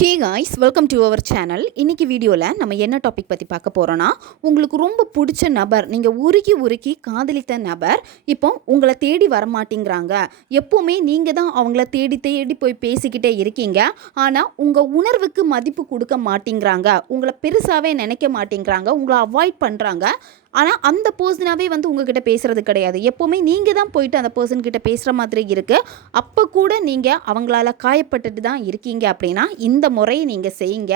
Hey guys, welcome to our channel. இன்றைக்கி வீடியோவில் நம்ம என்ன டாபிக் பற்றி பார்க்க போகிறோன்னா, உங்களுக்கு ரொம்ப பிடிச்ச நபர், நீங்கள் உருகி உருகி காதலித்த நபர் இப்போ உங்களை தேடி வரமாட்டேங்கிறாங்க. எப்போவுமே நீங்கள் தான் அவங்கள தேடி தேடி போய் பேசிக்கிட்டே இருக்கீங்க. ஆனால் உங்கள் உணர்வுக்கு மதிப்பு கொடுக்க மாட்டேங்கிறாங்க, உங்களை பெருசாகவே நினைக்க மாட்டேங்கிறாங்க, உங்களை அவாய்ட் பண்ணுறாங்க. ஆனால் அந்த பர்சனாகவே உங்ககிட்ட பேசுகிறது கிடையாது. எப்போவுமே நீங்கள் தான் போயிட்டு அந்த பர்சன்கிட்ட பேசுகிற மாதிரி இருக்குது. அப்போ கூட நீங்கள் அவங்களால காயப்பட்டுட்டு தான் இருக்கீங்க அப்படின்னா இந்த முறையை நீங்கள் செய்யுங்க.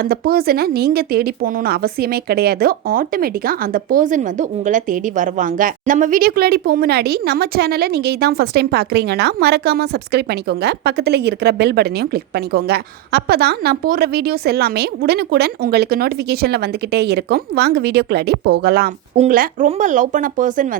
அந்த பர்சனை நீங்கள் தேடி போகணுன்னு அவசியமே கிடையாது. ஆட்டோமேட்டிக்காக அந்த பர்சன் உங்களை தேடி வருவாங்க. நம்ம வீடியோக்குள்ளாடி போக முன்னாடி நம்ம சேனலை நீங்கள் இதான் ஃபஸ்ட் டைம் பார்க்குறீங்கன்னா மறக்காமல் சப்ஸ்கிரைப் பண்ணிக்கோங்க. பக்கத்தில் இருக்கிற பெல் பட்டனையும் கிளிக் பண்ணிக்கோங்க. அப்போ தான் நான் போடுற வீடியோஸ் எல்லாமே உடனுக்குடன் உங்களுக்கு நோட்டிஃபிகேஷனில் வந்துக்கிட்டே இருக்கும். வாங்க வீடியோக்குள்ளாடி போகலாம். உங்களை ரொம்ப லவ் பண்ண பர்சன்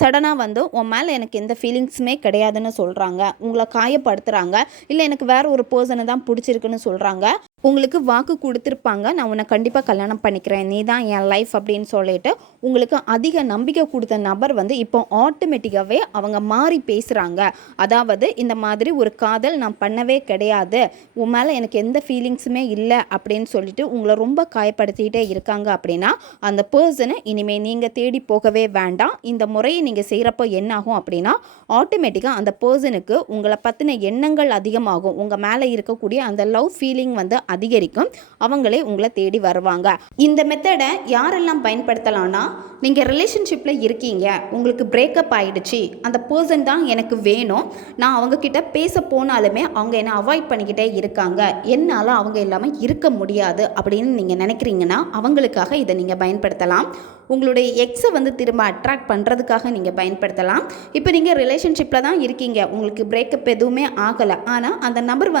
சடனாக உன் மேலே எனக்கு எந்த ஃபீலிங்ஸுமே கிடையாதுன்னு சொல்கிறாங்க, உங்களை காயப்படுத்துகிறாங்க, இல்லை எனக்கு வேறு ஒரு பர்சனை தான் பிடிச்சிருக்குன்னு சொல்கிறாங்க. உங்களுக்கு வாக்கு கொடுத்துருப்பாங்க, நான் உன்னை கண்டிப்பாக கல்யாணம் பண்ணிக்கிறேன், நீ தான் என் லைஃப் அப்படின்னு சொல்லிட்டு உங்களுக்கு அதிக நம்பிக்கை கொடுத்த நபர் இப்போ ஆட்டோமேட்டிக்காகவே அவங்க மாறி பேசுகிறாங்க. அதாவது இந்த மாதிரி ஒரு காதல் நான் பண்ணவே கிடையாது, உன் மேலே எனக்கு எந்த ஃபீலிங்ஸுமே இல்லை அப்படின்னு சொல்லிட்டு உங்களை ரொம்ப காயப்படுத்திக்கிட்டே இருக்காங்க. அப்படின்னா அந்த பர்சனை இனிமேல் நீங்கள் தேடி போகவே வேண்டாம். இந்த முறையை நீங்கள் செய்கிறப்போ என்னாகும் அப்படின்னா ஆட்டோமேட்டிக்காக அந்த பர்சனுக்கு உங்களை பற்றின எண்ணங்கள் அதிகமாகும். உங்கள் மேலே இருக்கக்கூடிய அந்த லவ் ஃபீலிங் அதிகரிக்கும். அவங்களே உங்களை தேடி வருவாங்க. இந்த மெத்தடை யாரெல்லாம் பயன்படுத்தலாம்னா, நீங்கள் ரிலேஷன்ஷிப்பில் இருக்கீங்க, உங்களுக்கு பிரேக்கப் ஆகிடுச்சு, அந்த பர்சன் தான் எனக்கு வேணும், நான் அவங்கக்கிட்ட பேச போனாலுமே அவங்க என்னை அவாய்ட் பண்ணிக்கிட்டே இருக்காங்க, என்னால் அவங்க இல்லாமல் இருக்க முடியாது அப்படின்னு நீங்கள் நினைக்கிறீங்கன்னா அவங்களுக்காக இதை நீங்கள் பயன்படுத்தலாம். உங்களுடைய எக்ஸை திரும்ப அட்ராக்ட் பண்ணுறதுக்காக நீங்கள் பயன்படுத்தலாம். இப்போ நீங்கள் ரிலேஷன்ஷிப்பில் தான் இருக்கீங்க, உங்களுக்கு பிரேக்கப் எதுவுமே ஆகலை, ஆனால் அந்த நபர்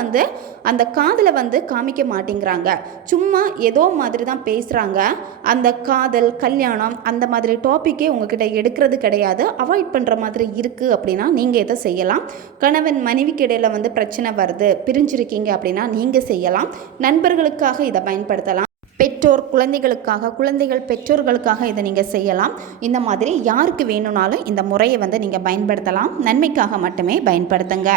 அந்த காதலை காமிக்க மாட்டேங்கிறாங்க, சும்மா ஏதோ மாதிரி தான் பேசுகிறாங்க. அந்த காதல் கல்யாணம் அந்த மாதிரி டாப்பிக்கே உங்ககிட்ட எடுக்கிறது கிடையாது, அவாய்ட் பண்ணுற மாதிரி இருக்குது அப்படின்னா நீங்கள் எதை செய்யலாம். கணவன் மனைவிக்கு இடையில் பிரச்சனை வருது, பிரிஞ்சிருக்கீங்க அப்படின்னா நீங்கள் செய்யலாம். நண்பர்களுக்காக இதை பயன்படுத்தலாம். பெற்றோர் குழந்தைகளுக்காக, குழந்தைகள் பெற்றோர்களுக்காக இதை நீங்கள் செய்யலாம். இந்த மாதிரி யாருக்கு வேணும்னாலும் இந்த முறையை நீங்கள் பயன்படுத்தலாம். நன்மைக்காக மட்டுமே பயன்படுத்துங்க.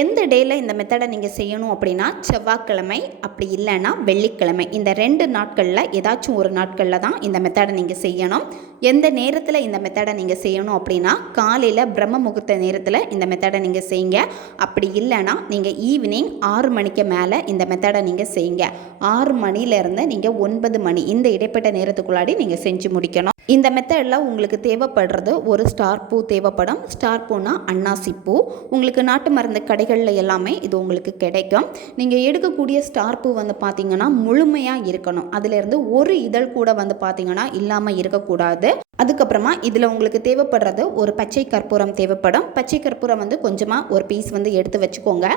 எந்த டேயில் இந்த மெத்தடை நீங்கள் செய்யணும் அப்படின்னா செவ்வாய்க்கிழமை, அப்படி இல்லைன்னா வெள்ளிக்கிழமை, இந்த 2 நாட்களில் ஏதாச்சும் ஒரு நாட்களில் தான் இந்த மெத்தடை நீங்கள் செய்யணும். எந்த நேரத்தில் இந்த மெத்தடை நீங்கள் செய்யணும் அப்படின்னா காலையில் பிரம்ம முகூர்த்த நேரத்தில் இந்த மெத்தடை நீங்கள் செய்யுங்க. அப்படி இல்லைன்னா நீங்கள் ஈவினிங் 6 மணிக்கு மேலே இந்த மெத்தடை நீங்கள் செய்யுங்க. 6 மணிலேருந்து நீங்கள் 9 மணி இந்த இடைப்பட்ட நேரத்துக்குள்ளாடி நீங்கள் செஞ்சு முடிக்கணும். இந்த மெத்தடில் உங்களுக்கு தேவைப்படுறது ஒரு ஸ்டார் பூ தேவைப்படும். ஸ்டார் பூனா அன்னாசி பூ. உங்களுக்கு நாட்டு மருந்து கடைகளில் எல்லாமே இது உங்களுக்கு கிடைக்கும். நீங்கள் எடுக்கக்கூடிய ஸ்டார் பூ பார்த்தீங்கன்னா முழுமையாக இருக்கணும். அதிலிருந்து ஒரு இதழ் கூட பார்த்தீங்கன்னா இல்லாமல் இருக்கக்கூடாது. அதுக்கப்புறமா இதில் உங்களுக்கு தேவைப்படுறது ஒரு பச்சை கற்பூரம் தேவைப்படும். பச்சை கற்பூரம் கொஞ்சமாக ஒரு பீஸ் எடுத்து வச்சுக்கோங்க.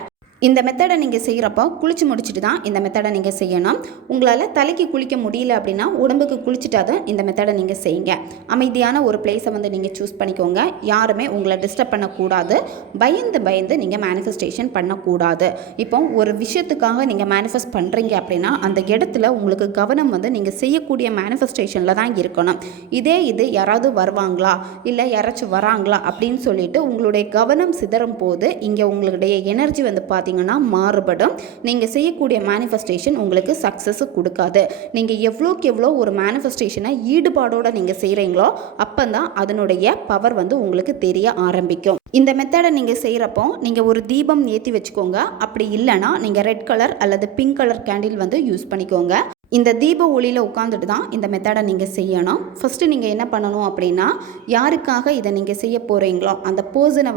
இந்த மெத்தடை நீங்கள் செய்கிறப்போ குளிச்சு முடிச்சுட்டு தான் இந்த மெத்தடை நீங்கள் செய்யணும். உங்களால் தலைக்கு குளிக்க முடியல அப்படின்னா உடம்புக்கு குளிச்சுட்டாதான் இந்த மெத்தடை நீங்கள் செய்யுங்க. அமைதியான ஒரு பிளேஸை நீங்கள் சூஸ் பண்ணிக்கோங்க. யாருமே உங்களை டிஸ்டர்ப் பண்ணக்கூடாது. பயந்து நீங்கள் மேனிஃபெஸ்டேஷன் பண்ணக்கூடாது. இப்போ ஒரு விஷயத்துக்காக நீங்கள் மேனிஃபெஸ்ட் பண்ணுறீங்க அப்படின்னா அந்த இடத்துல உங்களுக்கு கவனம் நீங்கள் செய்யக்கூடிய மேனிஃபெஸ்டேஷனில் தான் இருக்கணும். இது யாராவது வருவாங்களா, இல்லை யாராச்சும் வராங்களா அப்படின்னு சொல்லிட்டு உங்களுடைய கவனம் சிதறும் போது இங்கே உங்களுடைய எனர்ஜி பார்த்தீங்கன்னா மாறுபடும். நீங்கள் செய்யக்கூடிய மேனிஃபெஸ்டேஷன் உங்களுக்கு சக்ஸஸ் கொடுக்காது. நீங்கள் எவ்வளோக்கு எவ்வளோ ஒரு மேனிஃபெஸ்டேஷனை ஈடுபாடோடு நீங்கள் செய்கிறீங்களோ அப்போ தான் அதனுடைய பவர் உங்களுக்கு தெரிய ஆரம்பிக்கும். இந்த மெத்தடை நீங்கள் செய்கிறப்போ நீங்கள் ஒரு தீபம் ஏற்றி வச்சுக்கோங்க. அப்படி இல்லைனா நீங்கள் ரெட் கலர் அல்லது பிங்க் கலர் கேண்டில் யூஸ் பண்ணிக்கோங்க. இந்த தீப ஒளியில் உட்காந்துட்டு தான் இந்த மெத்தடை நீங்கள் செய்யணும். ஃபஸ்ட்டு நீங்கள் என்ன பண்ணணும் அப்படின்னா, யாருக்காக இதை நீங்கள் செய்ய போகிறீங்களோ அந்த பர்சனை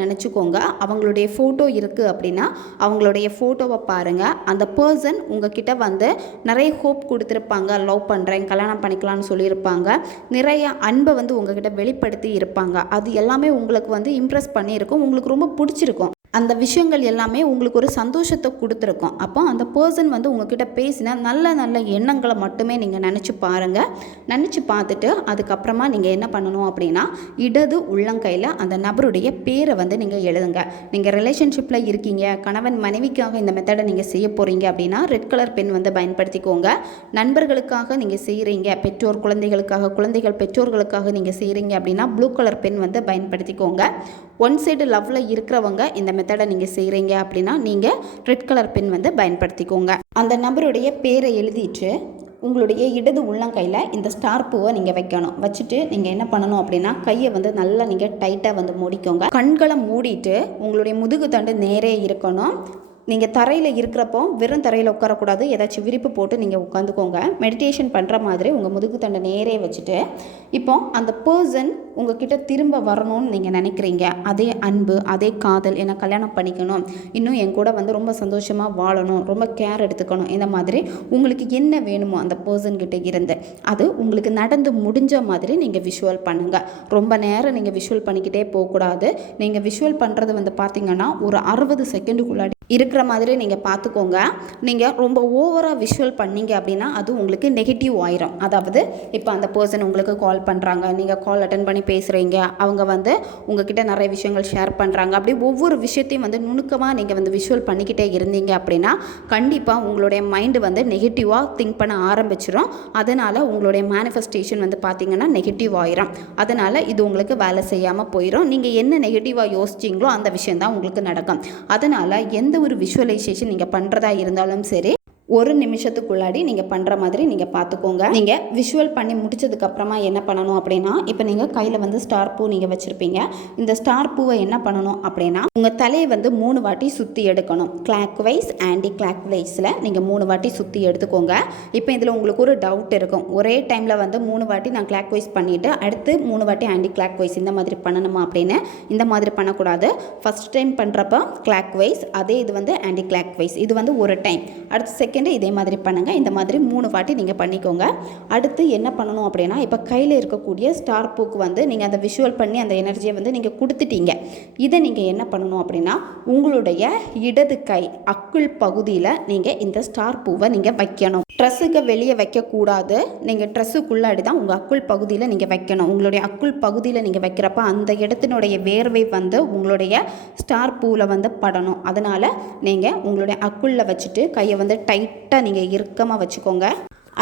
நினச்சிக்கோங்க. அவங்களுடைய ஃபோட்டோ இருக்குது அப்படின்னா அவங்களுடைய ஃபோட்டோவை பாருங்கள். அந்த பர்சன் உங்ககிட்ட நிறைய ஹோப் கொடுத்துருப்பாங்க, லவ் பண்ணுறேன், கல்யாணம் பண்ணிக்கலாம்னு சொல்லியிருப்பாங்க, நிறைய அன்பை உங்ககிட்ட வெளிப்படுத்தி இருப்பாங்க. அது எல்லாமே உங்களுக்கு இம்ப்ரெஸ் பண்ணியிருக்கும், உங்களுக்கு ரொம்ப பிடிச்சிருக்கும். அந்த விஷயங்கள் எல்லாமே உங்களுக்கு ஒரு சந்தோஷத்தை கொடுத்துருக்கோம். அப்போ அந்த பர்சன் உங்ககிட்ட பேசின நல்ல நல்ல எண்ணங்களை மட்டுமே நீங்கள் நினச்சி பாருங்கள். நினச்சி பார்த்துட்டு அதுக்கப்புறமா நீங்கள் என்ன பண்ணணும் அப்படின்னா இடது உள்ளங்கையில் அந்த நபருடைய பேரை நீங்கள் எழுதுங்க. நீங்கள் ரிலேஷன்ஷிப்பில் இருக்கீங்க, கணவன் மனைவிக்காக இந்த மெத்தடை நீங்கள் செய்ய போகிறீங்க அப்படின்னா ரெட் கலர் பென் பயன்படுத்திக்கோங்க. நண்பர்களுக்காக நீங்கள் செய்கிறீங்க, பெற்றோர் குழந்தைகளுக்காக, குழந்தைகள் பெற்றோர்களுக்காக நீங்கள் செய்கிறீங்க அப்படின்னா ப்ளூ கலர் பென் பயன்படுத்திக்கோங்க. ஒன் சைடு லவ்வில் இருக்கிறவங்க இந்த மெத்தடை நீங்கள் செய்கிறீங்க அப்படின்னா நீங்கள் ரெட் கலர் பென் வந்து பயன்படுத்திக்கோங்க. அந்த நபருடைய பேரை எழுதிட்டு உங்களுடைய இடது உள்ளங்கையில் இந்த ஸ்டார் பூவை நீங்கள் வைக்கணும். வச்சுட்டு நீங்கள் என்ன பண்ணணும் அப்படின்னா கையை வந்து நல்லா நீங்கள் டைட்டாக வந்து மூடிக்கோங்க. கண்களை மூடிட்டு உங்களுடைய முதுகு தண்டு நேரே இருக்கணும். நீங்கள் தரையில் இருக்கிறப்போ வெறும் தரையில் உட்காரக்கூடாது, ஏதாச்சும் விரிப்பு போட்டு நீங்கள் உட்காந்துக்கோங்க. மெடிடேஷன் பண்ணுற மாதிரி உங்கள் முதுகு தண்டை நேரே வச்சுட்டு இப்போ அந்த பர்சன் உங்ககிட்ட திரும்ப வரணும்னு நீங்கள் நினைக்கிறீங்க. அதே அன்பு, அதே காதல், என்னை கல்யாணம் பண்ணிக்கணும், இன்னும் என் கூட வந்து ரொம்ப சந்தோஷமாக வாழணும், ரொம்ப கேர் எடுத்துக்கணும், இந்த மாதிரி உங்களுக்கு என்ன வேணுமோ அந்த பர்சன்கிட்ட இருந்து அது உங்களுக்கு நடந்து முடிஞ்ச மாதிரி நீங்கள் விஷுவல் பண்ணுங்கள். ரொம்ப நேரம் நீங்கள் விஷுவல் பண்ணிக்கிட்டே போகக்கூடாது. நீங்கள் விஷுவல் பண்ணுறது வந்து பார்த்திங்கன்னா ஒரு 60 செகண்டுக்குள்ளாடி இருக்கிற மாதிரி நீங்கள் பார்த்துக்கோங்க. நீங்கள் ரொம்ப ஓவராக விஷுவல் பண்ணீங்க அப்படின்னா அது உங்களுக்கு நெகட்டிவ் ஆயிரும். அதாவது இப்போ அந்த பர்சன் உங்களுக்கு கால் பண்ணுறாங்க, நீங்கள் கால் அட்டன் பண்ணி பேசுகிறீங்க, அவங்க வந்து உங்ககிட்ட நிறைய விஷயங்கள் ஷேர் பண்ணுறாங்க. அப்படி ஒவ்வொரு விஷயத்தையும் வந்து நுணுக்கமாக நீங்கள் வந்து விஷுவல் பண்ணிக்கிட்டே இருந்தீங்க அப்படின்னா கண்டிப்பாக உங்களுடைய மைண்டு வந்து நெகட்டிவாக திங்க் பண்ண ஆரம்பிச்சிடும். அதனால் உங்களுடைய மேனிஃபெஸ்டேஷன் வந்து பார்த்திங்கன்னா நெகட்டிவ் ஆயிரும். அதனால் இது உங்களுக்கு வேலை செய்யாமல் போயிடும். நீங்கள் என்ன நெகட்டிவாக யோசிச்சிங்களோ அந்த விஷயந்தான் உங்களுக்கு நடக்கும். அதனால் எந்த ஒரு விஷுவலைசேஷன் நீங்கள் பண்ணுறதா இருந்தாலும் சரி, ஒரு நிமிஷத்துக்குள்ளாடி நீங்கள் பண்ணுற மாதிரி நீங்கள் பார்த்துக்கோங்க. நீங்கள் விஷுவல் பண்ணி முடிச்சதுக்கப்புறமா என்ன பண்ணணும் அப்படின்னா, இப்போ நீங்கள் கையில் வந்து ஸ்டார் பூ நீங்கள் வச்சுருப்பீங்க. இந்த ஸ்டார் பூவை என்ன பண்ணணும் அப்படின்னா உங்கள் தலையை வந்து 3 வாட்டி சுற்றி எடுக்கணும். கிளாக் வைஸ், ஆன்டி கிளாக் வைஸில் நீங்கள் 3 வாட்டி சுற்றி எடுத்துக்கோங்க. இப்போ இதில் உங்களுக்கு ஒரு டவுட் இருக்கும், ஒரே டைமில் வந்து 3 வாட்டி நான் கிளாக் வைஸ் பண்ணிவிட்டு அடுத்து 3 வாட்டி ஆன்டி கிளாக் வைஸ் இந்த மாதிரி பண்ணணுமா அப்படின்னு. இந்த மாதிரி பண்ணக்கூடாது. ஃபஸ்ட் டைம் பண்ணுறப்ப கிளாக் வைஸ், அதே இது வந்து ஆன்டி கிளாக் வைஸ், இது வந்து ஒரு டைம். அடுத்து செகண்ட் இதே மாதிரி பண்ணுங்கள். இந்த மாதிரி 3 வாட்டி நீங்கள் பண்ணிக்கோங்க. அடுத்து என்ன பண்ணணும் அப்படின்னா, இப்போ கையில் இருக்கக்கூடிய ஸ்டார் பூக்கு வந்து நீங்கள் அந்த விஷுவல் பண்ணி அந்த எனர்ஜியை வந்து நீங்கள் கொடுத்துட்டீங்க. இதை நீங்கள் என்ன பண்ணணும் அப்படின்னா உங்களுடைய இடது கை அக்குள் பகுதியில் நீங்கள் இந்த ஸ்டார் பூவை நீங்கள் வைக்கணும். ட்ரெஸ்ஸுக்கு வெளியே வைக்கக்கூடாது. நீங்கள் ட்ரெஸ்ஸுக்குள்ளாடி தான் உங்கள் அக்குள் பகுதியில் நீங்கள் வைக்கணும். உங்களுடைய அக்குள் பகுதியில் நீங்கள் வைக்கிறப்ப அந்த இடத்தினுடைய வேர்வை வந்து உங்களுடைய ஸ்டார் பூவில் வந்து படணும். அதனால் நீங்கள் உங்களுடைய அக்குளில் வச்சுட்டு கையை வந்து டைட்டாக நீங்கள் இறுக்கமாக வச்சுக்கோங்க.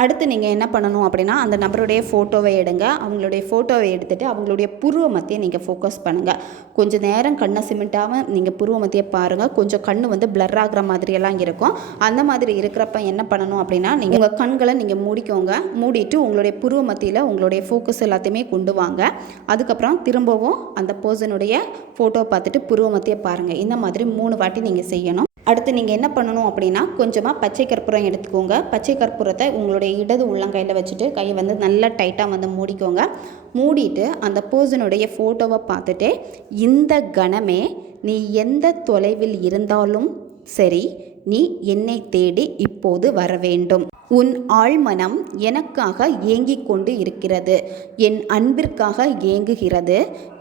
அடுத்து நீங்கள் என்ன பண்ணணும் அப்படின்னா அந்த நபருடைய ஃபோட்டோவை எடுங்க. அவங்களுடைய ஃபோட்டோவை எடுத்துகிட்டு அவங்களுடைய புருவ மத்தியை நீங்கள் ஃபோக்கஸ் பண்ணுங்கள். கொஞ்சம் நேரம் கண்ணை சிமெண்ட்டாக நீங்கள் புருவ மத்தியை பாருங்கள். கொஞ்சம் கண் வந்து பிளர் ஆகிற மாதிரியெல்லாம் இருக்கும். அந்த மாதிரி இருக்கிறப்ப என்ன பண்ணணும் அப்படின்னா நீங்கள் உங்கள் கண்களை நீங்கள் மூடிக்கோங்க. மூடிட்டு உங்களுடைய புருவ மத்தியில் உங்களுடைய ஃபோக்கஸ் எல்லாத்தையுமே கொண்டு வாங்க. அதுக்கப்புறம் திரும்பவும் அந்த பர்சனுடைய ஃபோட்டோ பார்த்துட்டு புருவ மத்தியை பாருங்கள். இந்த மாதிரி 3 வாட்டி நீங்கள் செய்யணும். அடுத்து நீங்கள் என்ன பண்ணணும் அப்படின்னா கொஞ்சமாக பச்சை கற்பூரம் எடுத்துக்கோங்க. பச்சை கற்பூரத்தை உங்களுடைய இடது உள்ளங்கையில் வச்சுட்டு கையை வந்து நல்லா டைட்டாக வந்து மூடிக்கோங்க. மூடிட்டு அந்த பர்சனுடைய ஃபோட்டோவை பார்த்துட்டு இந்த கணமே நீ எந்த தொலைவில் இருந்தாலும் சரி, நீ என்னை தேடி இப்போது வர வேண்டும். உன் ஆழ்மனம் எனக்காக ஏங்கிக் கொண்டு இருக்கிறது, என் அன்பிற்காக ஏங்குகிறது,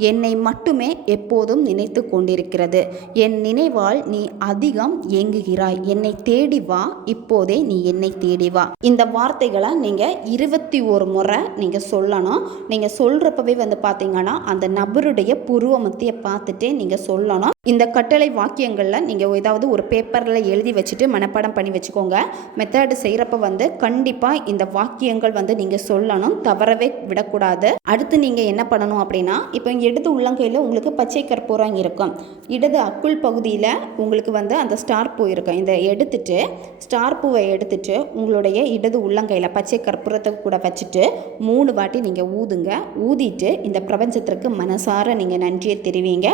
என்னை மட்டுமே எப்போதும் நினைத்து கொண்டிருக்கிறது. என் நினைவால் நீ அதிகம் ஏங்குகிறாய், என்னை தேடி வா, இப்போதே நீ என்னை தேடி வா. இந்த வார்த்தைகளை நீங்கள் 21 முறை நீங்கள் சொல்லணும். நீங்கள் சொல்கிறப்பவே வந்து பார்த்தீங்கன்னா அந்த நபருடைய புருவ மத்தியை பார்த்துட்டே நீங்கள் சொல்லணும். இந்த கட்டளை வாக்கியங்களில் நீங்கள் ஏதாவது ஒரு பேப்பரில் எழுதி வச்சுட்டு மனப்பாடம் பண்ணி வச்சுக்கோங்க. மெத்தட் செய்கிறப்ப வந்து கண்டிப்பாக இந்த வாக்கியங்கள் வந்து நீங்கள் சொல்லணும், தவறவே விடக்கூடாது. அடுத்து நீங்கள் என்ன பண்ணணும் அப்படின்னா இப்போ இடது உள்ளங்கையில் உங்களுக்கு பச்சை கற்பூரம் இருக்கும். இடது அக்குள் பகுதியில் உங்களுக்கு வந்து அந்த ஸ்டார் பூ இருக்கும். இதை எடுத்துட்டு ஸ்டார் பூவை எடுத்துட்டு உங்களுடைய இடது உள்ளங்கையில் பச்சை கற்பூரத்தை கூட வச்சுட்டு 3 வாட்டி நீங்கள் ஊதுங்க. ஊதிட்டு இந்த பிரபஞ்சத்திற்கு மனசார நீங்கள் நன்றியை தெரிவிங்க.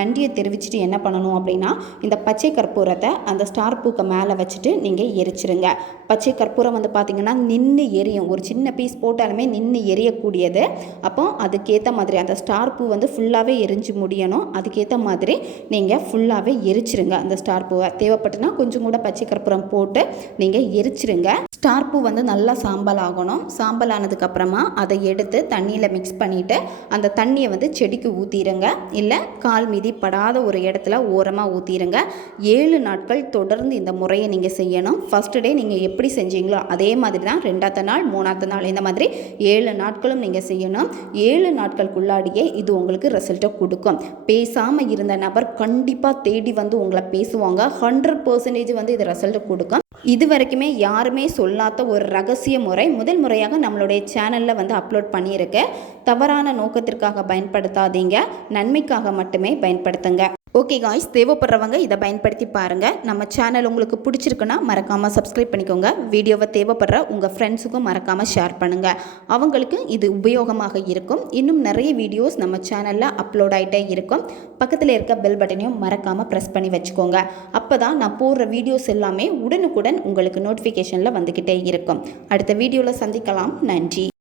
நன்றியை தெரிவிச்சுட்டு என்ன பண்ணணும் அப்படின்னா இந்த பச்சை கற்பூரத்தை அந்த ஸ்டார் பூக்கு மேலே வச்சுட்டு நீங்கள் எரிச்சிருங்க. பச்சை கற்பூரம் வந்து பார்த்திங்கன்னா நின்று எரியும். ஒரு சின்ன பீஸ் போட்டாலுமே நின்று எரியக்கூடியது. அப்போ அதுக்கேற்ற மாதிரி அந்த ஸ்டார் பூ வந்து ஃபுல்லாகவே எரிஞ்சு முடியணும். அதுக்கேற்ற மாதிரி நீங்கள் ஃபுல்லாகவே எரிச்சிருங்க. அந்த ஸ்டார் பூவை தேவைப்பட்டுனா கொஞ்சம் கூட பச்சை கற்பூரம் போட்டு நீங்கள் எரிச்சிருங்க. ஸ்டார் பூ வந்து நல்லா சாம்பல் ஆகணும். சாம்பல் ஆனதுக்கப்புறமா அதை எடுத்து தண்ணியில் மிக்ஸ் பண்ணிவிட்டு அந்த தண்ணியை வந்து செடிக்கு ஊற்றிடுங்க. இல்லை கால் மீதி படாத ஒரு இடத்துல ஓரமாக ஊற்றிடுங்க. 7 நாட்கள் தொடர்ந்து இந்த முறையை நீங்கள் செய்யணும். ஃபஸ்ட்டு டே நீங்கள் எப்படி செஞ்சீங்களோ அதே மாதிரி தான் 2ஆவது நாள் 3ஆவது நாள் இந்த மாதிரி 7 நாட்களும் நீங்கள் செய்யணும். 7 நாட்களுக்குள்ளாடியே இது உங்களுக்கு ரிசல்ட்டை கொடுக்கும். பேசாமல் இருந்த நபர் கண்டிப்பாக தேடி வந்து உங்களை பேசுவாங்க. 100% வந்து இது ரிசல்ட்டை கொடுக்கும். இது வரைக்குமே யாருமே சொல்லாத ஒரு ரகசிய முறை முதல் முறையாக நம்மளுடைய சேனலில் வந்து அப்லோட் பண்ணியிருக்கேன். தவறான நோக்கத்திற்காக பயன்படுத்தாதீங்க, நன்மைக்காக மட்டுமே பயன்படுத்துங்க. ஓகே காய்ஸ், தேவைப்படுறவங்க இதை பயன்படுத்தி பாருங்கள். நம்ம சேனல் உங்களுக்கு பிடிச்சிருக்குன்னா மறக்காமல் சப்ஸ்கிரைப் பண்ணிக்கோங்க. வீடியோவை தேவைப்படுற உங்கள் ஃப்ரெண்ட்ஸுக்கும் மறக்காமல் ஷேர் பண்ணுங்கள். அவங்களுக்கு இது உபயோகமாக இருக்கும். இன்னும் நிறைய வீடியோஸ் நம்ம சேனலில் அப்லோட் ஆகிட்டே இருக்கும். பக்கத்தில் இருக்க பெல் பட்டனையும் மறக்காமல் ப்ரெஸ் பண்ணி வச்சுக்கோங்க. அப்போ தான் நான் போடுற வீடியோஸ் எல்லாமே உடனுக்குடன் உங்களுக்கு நோட்டிஃபிகேஷனில் வந்துக்கிட்டே இருக்கும். அடுத்த வீடியோவில் சந்திக்கலாம். நன்றி.